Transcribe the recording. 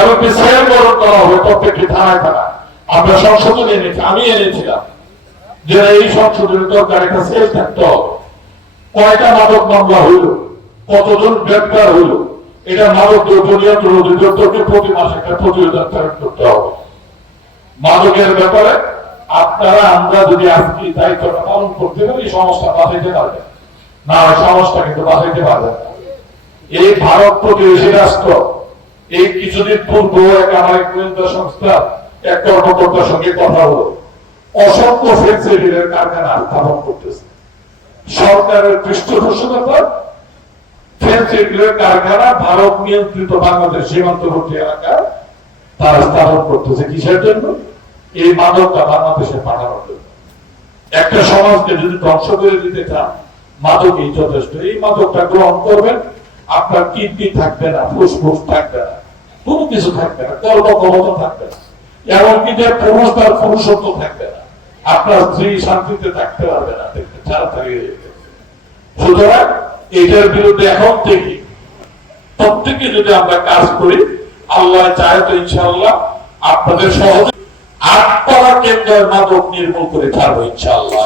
এমনকি সেল বরণ করা হবে প্রত্যেকটি থানায় থানায়। আমরা সংশোধন এনেছি, আমি এনেছিলাম যে এই সংশোধনের দরকার একটা সেল থাকতে হবে। কয়টা মাদক মামলা হইল, কতজন গ্রেপ্তার হইল, এটা মাদক দ্রব্য নিয়ন্ত্রণ অধিদপ্তরকে প্রতি মাসে একটা প্রতিবেদন প্রেরণ করতে হবে। মাদকের ব্যাপারে আপনারা আমরা যদি আজকে দায়িত্বটা পালন করতে পারি সমস্যা বাঁচাইতে পারবে না, সমস্যা কিন্তু বাঁচাইতে পারবে না। এই ভারত প্রতিবেশী রাষ্ট্র এই কিছুদিন পূর্বে এক আমার গোয়েন্দা সংস্থা এক কর্মকর্তার সঙ্গে কথা হলো, অসংখ্য ফেন্সিডিলের কারখানা স্থাপন করতেছে। সরকারের পৃষ্ঠপোষকতার ফেন্সিডিলের কারখানা ভারত নিয়ন্ত্রিত বাংলাদেশ সীমান্তবর্তী এলাকায় তারা স্থাপন করতেছে। কিসের জন্য? এই মাদকটা বাংলাদেশে পাঠানোর জন্য। একটা সমাজকে যদি ধ্বংস করে দিতে চান, মাদকই যথেষ্ট। এই মাদকটা গ্রহণ করবেন, আপনার কিডনি থাকবে না, ফুসফুস থাকবে না, কোনো কিছু থাকবে না, কর্মক্ষমতা থাকবে না, এমনকি যে পুরুষ তার পুরুষত্ব থাকবে না, আপনার স্ত্রী শান্তিতে থাকতে পারবে না, সুতরাং এটার বিরুদ্ধে এখন থেকে প্রত্যেকে যদি আমরা কাজ করি, আল্লাহ চায় তো ইনশাআল্লাহ আপনাদের সহজে 8 পাড়া কেন্দ্রের মাদক নির্মূল করে ছাড়বো ইনশাআল্লাহ।